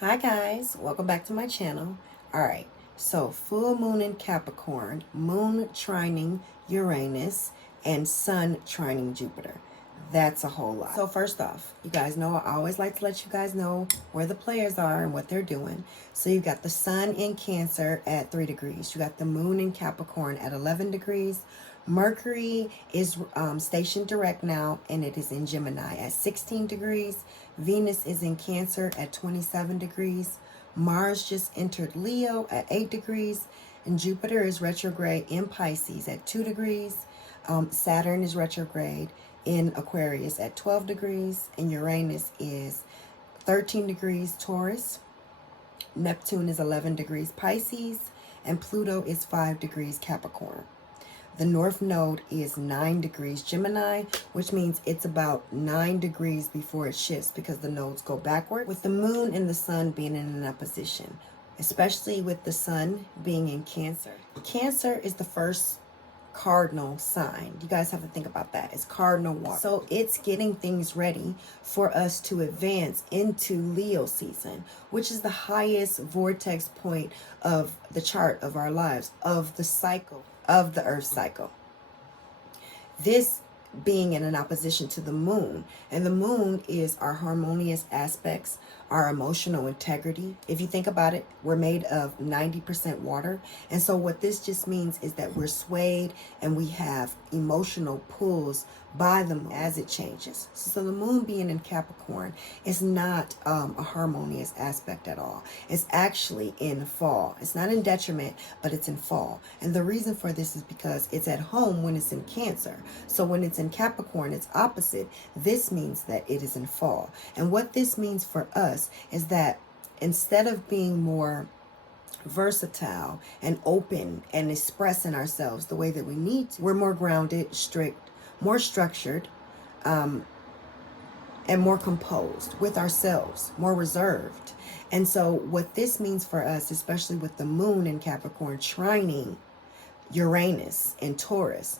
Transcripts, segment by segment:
Hi guys, welcome back to my channel. Alright, so full moon in Capricorn, moon trining Uranus, and sun trining Jupiter. That's a whole lot. So first off, you guys know I always like to let you guys know where the players are and what they're doing. So you've got the sun in Cancer at 3 degrees. You got the moon in Capricorn at 11 degrees. Mercury is stationed direct now, and it is in Gemini at 16 degrees. Venus is in Cancer at 27 degrees. Mars just entered Leo at 8 degrees. And Jupiter is retrograde in Pisces at 2 degrees. Saturn is retrograde in Aquarius at 12 degrees. And Uranus is 13 degrees Taurus. Neptune is 11 degrees Pisces. And Pluto is 5 degrees Capricorn. The North Node is 9 degrees Gemini, which means it's about 9 degrees before it shifts because the nodes go backward. With the moon and the sun being in an opposition, especially with the sun being in Cancer. Cancer is the first cardinal sign. You guys have to think about that. It's cardinal water. So it's getting things ready for us to advance into Leo season, which is the highest vortex point of the chart of our lives, of the cycle, of the earth cycle. This being in an opposition to the moon, and the moon is our harmonious aspects, our emotional integrity. If you think about it, we're made of 90% water, and so what this just means is that we're swayed and we have emotional pulls by the moon as it changes. So the moon being in Capricorn is not a harmonious aspect at all. It's actually in fall. It's not in detriment, but it's in fall. And the reason for this is because it's at home when it's in Cancer. So when it's in Capricorn, it's opposite. This means that it is in fall. And what this means for us is that instead of being more versatile and open and expressing ourselves the way that we need to, we're more grounded, strict, more structured, and more composed with ourselves, more reserved. And so what this means for us, especially with the moon in Capricorn trining Uranus and Taurus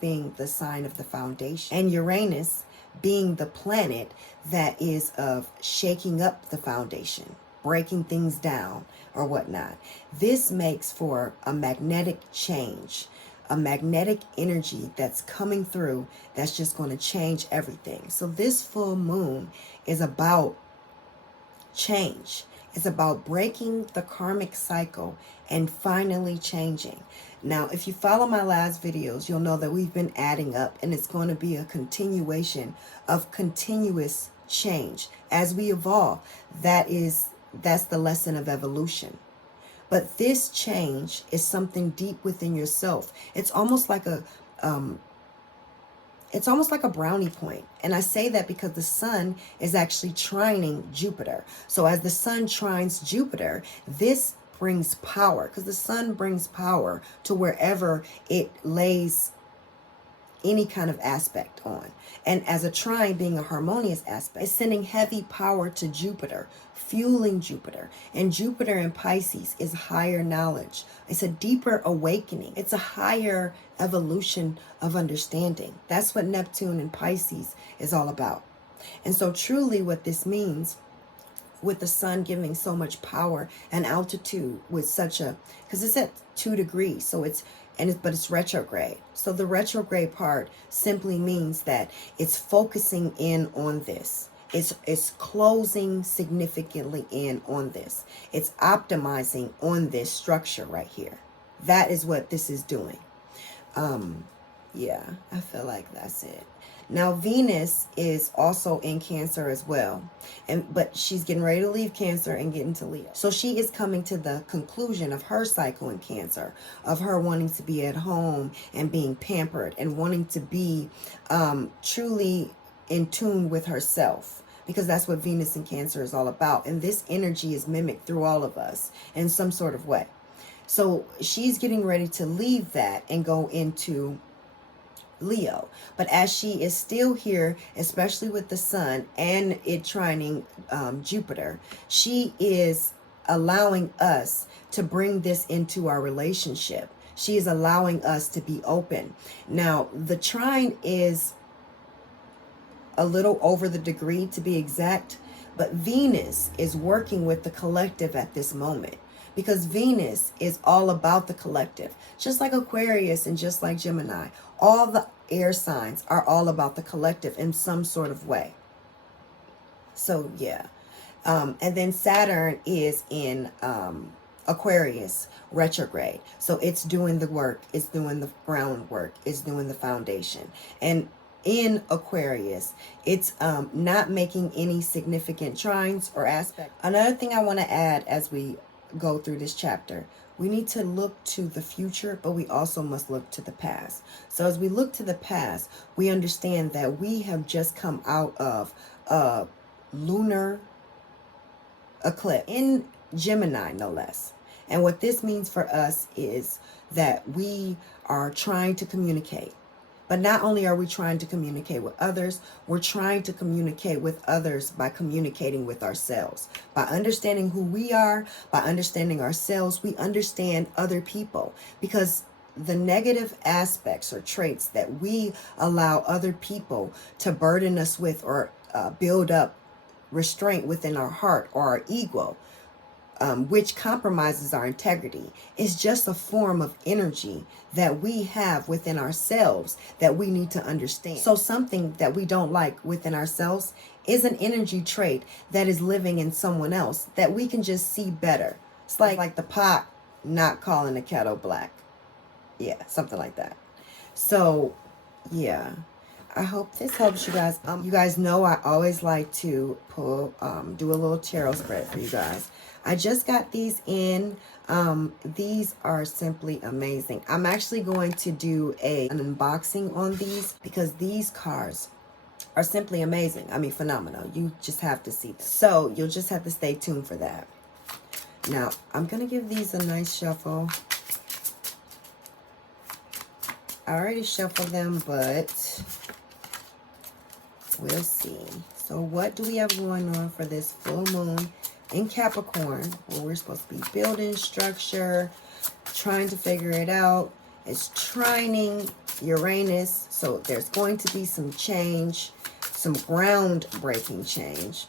being the sign of the foundation, and Uranus being the planet that is of shaking up the foundation, breaking things down or whatnot. This makes for a magnetic change, a magnetic energy that's coming through that's just going to change everything. So this full moon is about change. It's about breaking the karmic cycle and finally changing. Now, if you follow my last videos, you'll know that we've been adding up, and it's going to be a continuation of continuous change as we evolve. That's the lesson of evolution. But this change is something deep within yourself. It's almost like a brownie point. And I say that because the sun is actually trining Jupiter. So as the sun trines Jupiter, this brings power, because the sun brings power to wherever it lays any kind of aspect on. And as a trine being a harmonious aspect, it's sending heavy power to Jupiter, fueling Jupiter. And Jupiter in Pisces is higher knowledge. It's a deeper awakening. It's a higher evolution of understanding. That's what Neptune in Pisces is all about. And so truly what this means, with the sun giving so much power and altitude with such a, because it's at 2 degrees, so but it's retrograde. So the retrograde part simply means that it's focusing in on this. It's closing significantly in on this. It's optimizing on this structure right here. That is what this is doing. Yeah, I feel like that's it. Now Venus is also in Cancer as well, but she's getting ready to leave Cancer and get into Leo. So she is coming to the conclusion of her cycle in Cancer, of her wanting to be at home and being pampered and wanting to be truly in tune with herself, because that's what Venus in Cancer is all about. And this energy is mimicked through all of us in some sort of way. So she's getting ready to leave that and go into Leo. But as she is still here, especially with the sun and it trining Jupiter, she is allowing us to bring this into our relationship. She is allowing us to be open. Now, the trine is a little over the degree to be exact, But Venus is working with the collective at this moment, because Venus is all about the collective. Just like Aquarius and just like Gemini, all the air signs are all about the collective in some sort of way. So yeah. And then Saturn is in Aquarius retrograde. So it's doing the work, it's doing the groundwork, it's doing the foundation. And in Aquarius, it's not making any significant trines or aspects. Another thing I want to add as we go through this chapter, we need to look to the future, but we also must look to the past. So as we look to the past, we understand that we have just come out of a lunar eclipse in Gemini, no less. And what this means for us is that we are trying to communicate. But not only are we trying to communicate with others, we're trying to communicate with others by communicating with ourselves. By understanding who we are, by understanding ourselves, we understand other people. Because the negative aspects or traits that we allow other people to burden us with or build up restraint within our heart or our ego, which compromises our integrity, is just a form of energy that we have within ourselves that we need to understand. So something that we don't like within ourselves is an energy trait that is living in someone else that we can just see better. It's like the pot not calling the kettle black. Yeah, something like that. So yeah, I hope this helps you guys. You guys know I always like to pull, do a little tarot spread for you guys. I just got these in. These are simply amazing. I'm actually going to do an unboxing on these because these cards are simply amazing. I mean, phenomenal. You just have to see them. So you'll just have to stay tuned for that. Now, I'm going to give these a nice shuffle. I already shuffled them, but we'll see. So what do we have going on for this full moon in Capricorn, where we're supposed to be building structure, trying to figure it out? It's trining Uranus, so there's going to be some change, some groundbreaking change.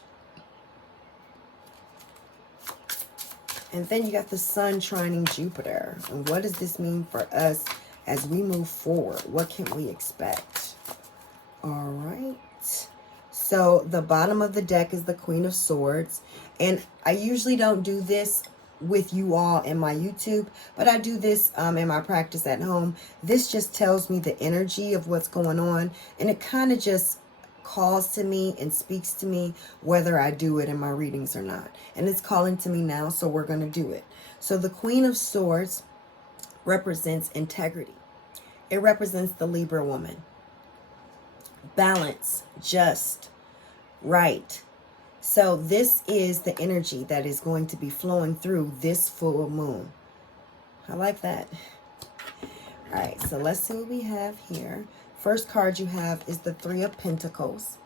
And then you got the sun trining Jupiter. And what does this mean for us as we move forward? What can we expect? All right. So the bottom of the deck is the Queen of Swords. And I usually don't do this with you all in my YouTube, but I do this in my practice at home. This just tells me the energy of what's going on, and it kind of just calls to me and speaks to me whether I do it in my readings or not. And it's calling to me now, so we're going to do it. So the Queen of Swords represents integrity. It represents the Libra woman. Balance, just, right. So this is the energy that is going to be flowing through this full moon. I like that. All right, so let's see what we have here. First card you have is the Three of Pentacles.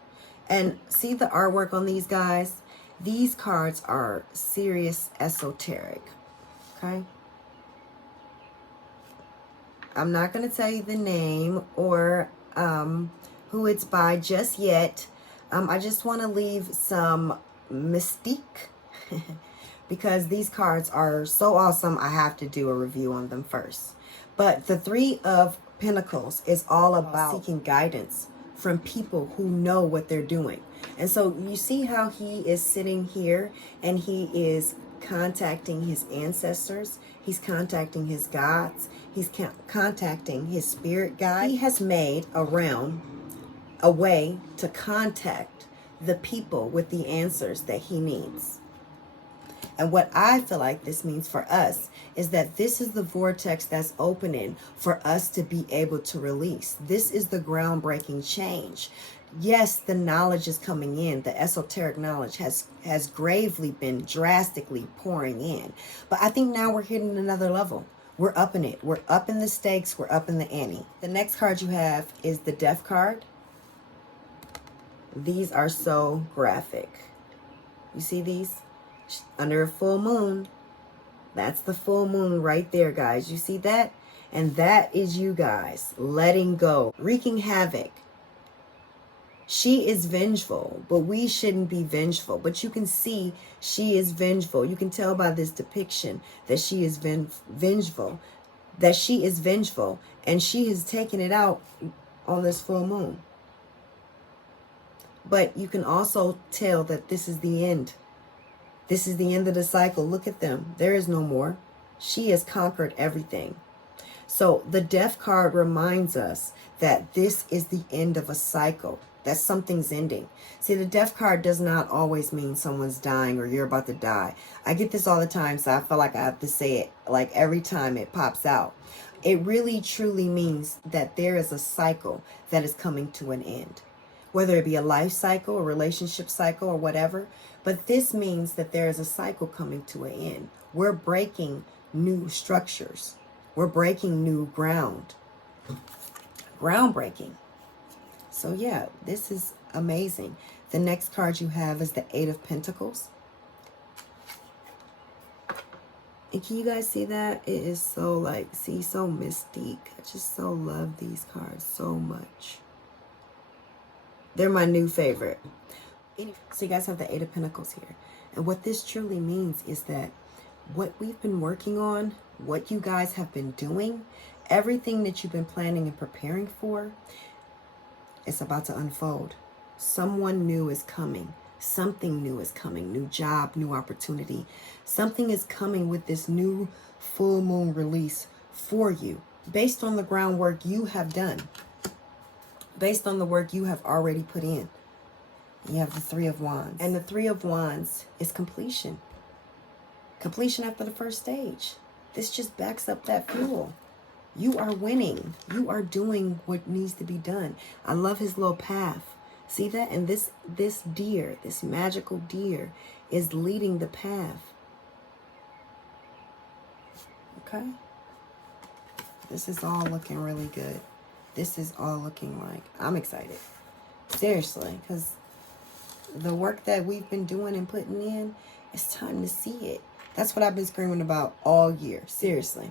And see the artwork on these guys? These cards are serious esoteric, okay? I'm not going to tell you the name or who it's by just yet. I just want to leave some mystique because these cards are so awesome. I have to do a review on them first. But the Three of Pentacles is all about seeking guidance from people who know what they're doing. And so you see how he is sitting here and he is contacting his ancestors. He's contacting his gods. He's contacting his spirit guide. He has made a way to contact the people with the answers that he needs. And what I feel like this means for us is that this is the vortex that's opening for us to be able to release. This is the groundbreaking change. Yes, the knowledge is coming in. The esoteric knowledge has gravely been drastically pouring in. But I think now we're hitting another level. We're upping it. We're upping the stakes. We're upping the ante. The next card you have is the Death card. These are so graphic. You see these? Under a full moon. That's the full moon right there, guys. You see that? And that is you guys letting go, wreaking havoc. She is vengeful, but we shouldn't be vengeful. But you can see she is vengeful. You can tell by this depiction that she is vengeful. That she is vengeful. And she has taken it out on this full moon. But you can also tell that this is the end. This is the end of the cycle. Look at them. There is no more. She has conquered everything. So the Death card reminds us that this is the end of a cycle. That something's ending. See, the Death card does not always mean someone's dying or you're about to die. I get this all the time, so I feel like I have to say it like every time it pops out. It really truly means that there is a cycle that is coming to an end. Whether it be a life cycle, a relationship cycle, or whatever. But this means that there is a cycle coming to an end. We're breaking new structures. We're breaking new ground. Groundbreaking. So yeah, this is amazing. The next card you have is the Eight of Pentacles. And can you guys see that? It is so like, see, so mystique. I just so love these cards so much. They're my new favorite. So you guys have the Eight of Pentacles here. And what this truly means is that what we've been working on, what you guys have been doing, everything that you've been planning and preparing for, it's about to unfold. Someone new is coming. Something new is coming. New job, new opportunity. Something is coming with this new full moon release for you. Based on the groundwork you have done. Based on the work you have already put in. You have the Three of Wands. And the Three of Wands is completion. Completion after the first stage. This just backs up that fuel. You are winning. You are doing what needs to be done. I love his little path. See that? And this deer, this magical deer, is leading the path. Okay? This is all looking really good. This is all looking like, I'm excited. Seriously, because the work that we've been doing and putting in, it's time to see it. That's what I've been screaming about all year. Seriously.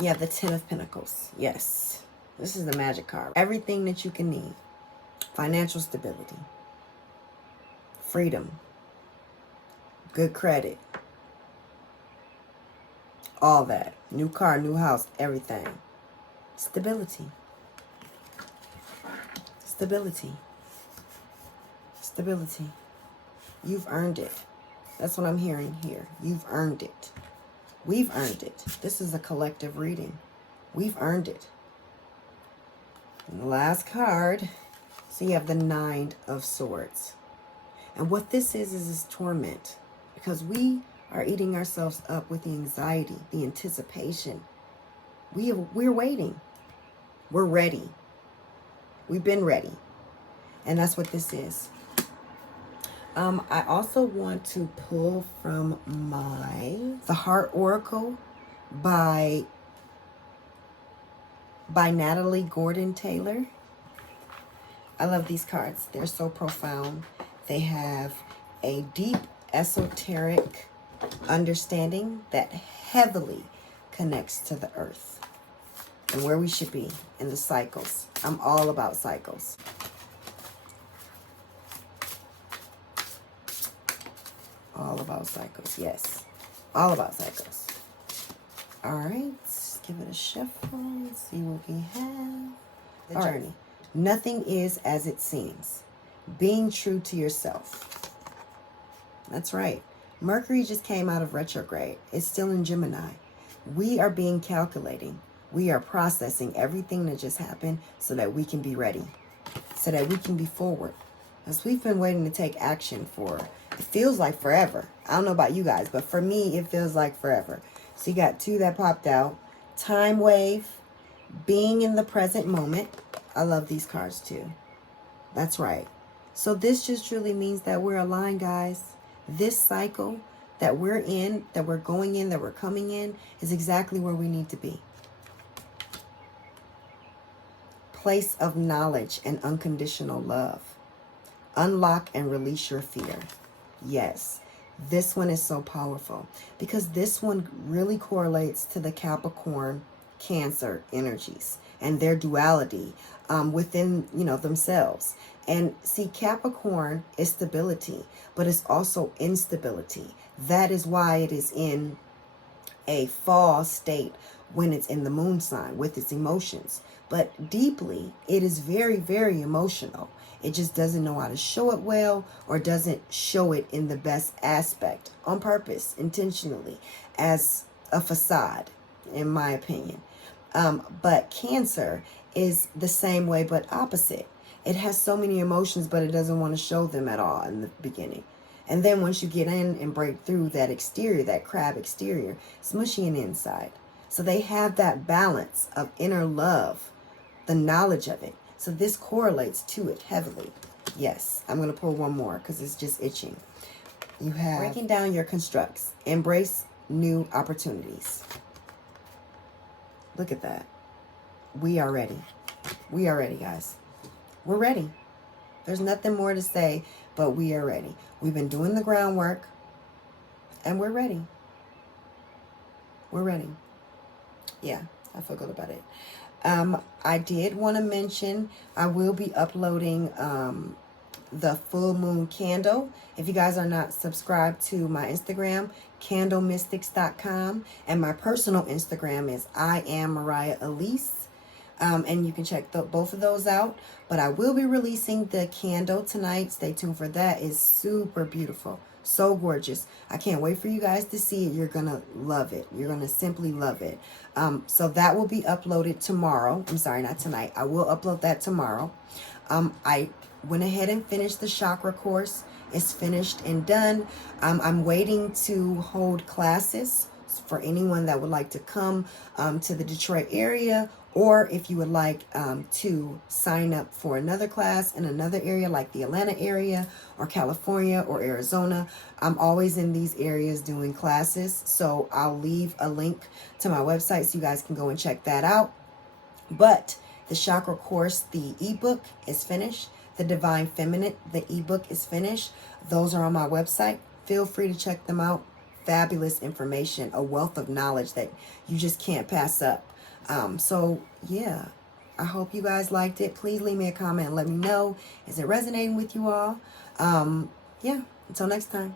Yeah, the Ten of Pentacles. Yes. This is the magic card. Everything that you can need. Financial stability. Freedom. Good credit. All that. New car, new house, everything. Stability. Stability. Stability. You've earned it. That's what I'm hearing here. You've earned it. We've earned it. This is a collective reading. We've earned it. And the last card. So you have the Nine of Swords. And what this is torment. Because we are eating ourselves up with the anxiety, the anticipation. We're waiting. We're ready. We've been ready. And that's what this is. I also want to pull from The Heart Oracle by Natalie Gordon Taylor. I love these cards. They're so profound. They have a deep esoteric understanding that heavily connects to the earth and where we should be in the cycles. I'm all about cycles. All about cycles, yes. All about cycles. All right, let's give it a shuffle. Let's see what we have. The journey. Nothing is as it seems. Being true to yourself. That's right. Mercury just came out of retrograde. It's still in Gemini. We are being calculating. We are processing everything that just happened so that we can be ready. So that we can be forward. Because we've been waiting to take action for, it feels like forever. I don't know about you guys, but for me, it feels like forever. So you got two that popped out. Time wave, being in the present moment. I love these cards too. That's right. So this just truly means that we're aligned, guys. This cycle that we're in, that we're going in, that we're coming in, is exactly where we need to be. Place of knowledge and unconditional love. Unlock and release your fear. Yes, this one is so powerful because this one really correlates to the Capricorn, Cancer energies. and their duality within, themselves. And see, Capricorn is stability, but it's also instability. That is why it is in a fall state when it's in the moon sign with its emotions. But deeply, it is very, very emotional. It just doesn't know how to show it well, or doesn't show it in the best aspect on purpose, intentionally, as a facade, in my opinion. But Cancer is the same way, but opposite. It has so many emotions, but it doesn't want to show them at all in the beginning. And then once you get in and break through that exterior, that crab exterior, it's mushy and inside. So they have that balance of inner love, the knowledge of it. So this correlates to it heavily. Yes, I'm going to pull one more because it's just itching. You have breaking down your constructs. Embrace new opportunities. Look at that. We are ready. We are ready, guys. We're ready. There's nothing more to say, but we are ready. We've been doing the groundwork, and we're ready. We're ready. Yeah, I feel good about it. I did want to mention I will be uploading the full moon candle. If you guys are not subscribed to my Instagram, candlemystics.com, and my personal Instagram is I am Mariah Elise. And you can check both of those out. But I will be releasing the candle tonight. Stay tuned for that. It's super beautiful. So gorgeous. I can't wait for you guys to see it. You're going to love it. You're going to simply love it. So that will be uploaded tomorrow. I'm sorry, not tonight. I will upload that tomorrow. I went ahead and finished the chakra course. It's finished and done. I'm waiting to hold classes for anyone that would like to come to the Detroit area, or if you would like to sign up for another class in another area like the Atlanta area or California or Arizona. I'm always in these areas doing classes, so I'll leave a link to my website so you guys can go and check that out. But the chakra course, the ebook is finished. The Divine Feminine, the ebook is finished. Those are on my website. Feel free to check them out. Fabulous information, a wealth of knowledge that you just can't pass up. So yeah, I hope you guys liked it. Please leave me a comment and let me know. Is it resonating with you all? Yeah, until next time.